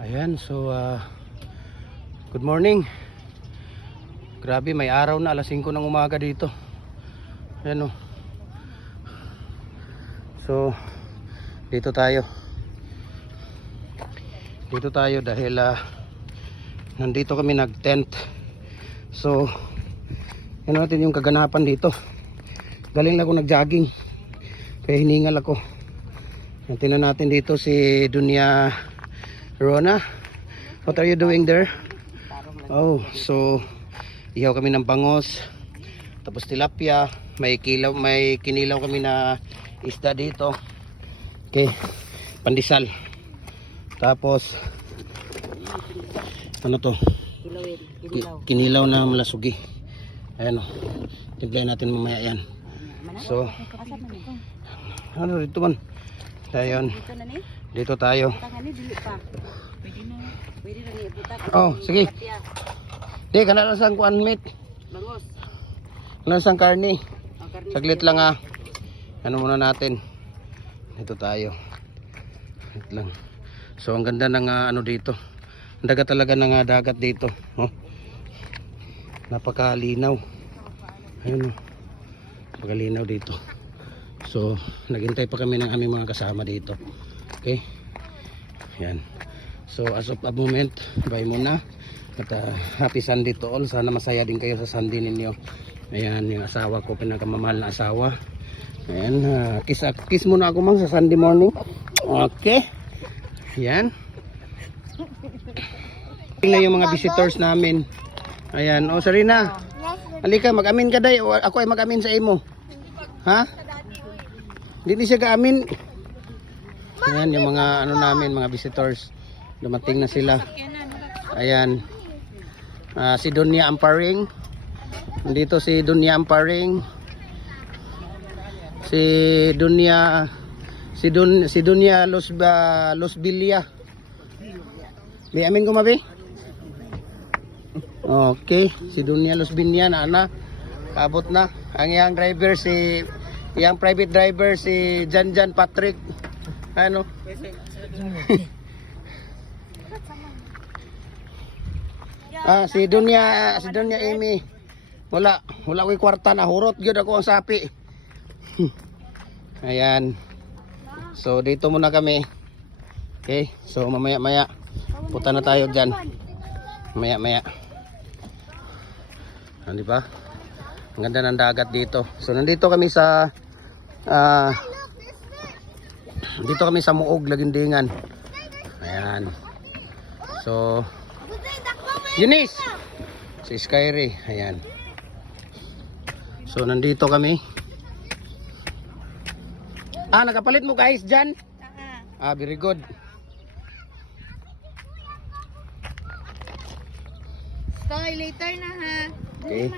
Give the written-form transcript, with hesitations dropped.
Ayan, so good morning. Grabe, may araw na, alas 5 ng umaga dito. Ayan o. So dito tayo dahil nandito kami nag-tent. So yan natin yung kaganapan dito. Galing lang ako nag-jogging, kaya hiningal ako. Tingnan natin dito si Dunya Rona. What are you doing there? Oh, so ihaw kami ng bangos, tapos tilapia, may kinilaw kami na isda dito. Okay, pandesal. Tapos ano to? Kinilaw na malasugi. Ayan o. Timplayin natin mamaya yan. So ano dito man? Ayan. Dito tayo. Oh, sige. Di, kana lang sang kuan meat. Bangos. Kana sang karne. Karne. Saglit lang ano muna natin. Ito tayo. Saglit lang. So ang ganda ng ano dito. Ang dagat talaga ng dagat dito. Oh. Napakalinaw. Ayun oh. Napakalinaw dito. So naghintay pa kami ng aming mga kasama dito. Okay. Yan. So as of a moment, bye muna. At happy Sunday to all. Sana masaya din kayo sa Sunday ninyo. Ayan, yung asawa ko, pinakamamahal na asawa. Ayan, kiss muna ako mang sa Sunday morning. Okay. Ayan. Tingnan yung mga visitors namin. Ayan, o Sarina. Halika, mag-amin ka day. Ako ay mag-amin sa imo. Ha? Hindi siya ga-amin. Ayan, yung mga ano namin, mga visitors. Dumating na sila. Ayan. Si Dunya Amparing. Nandito si Dunya Amparing. Si Dunya Losbilia. May amin ko mabi? Okay, si Dunya Losbilia na ana. Abot na. Ang iyang driver iyang private driver si Janjan Patrick. Ano? Si Dunya Amy. Wala ko'y kwarta na hurot gyud ako ang sapi. Ayan. So dito muna kami. Okay, so mamaya punta na tayo diyan. Maya. Di ba? Ang ganda ng dagat dito. So nandito kami sa Muog, Lagindingan. Ayan. So Eunice, si Skyrie, ayan. So nandito kami. Nakapalit mo guys dyan? Very good. Stoy, later na ha. Okay.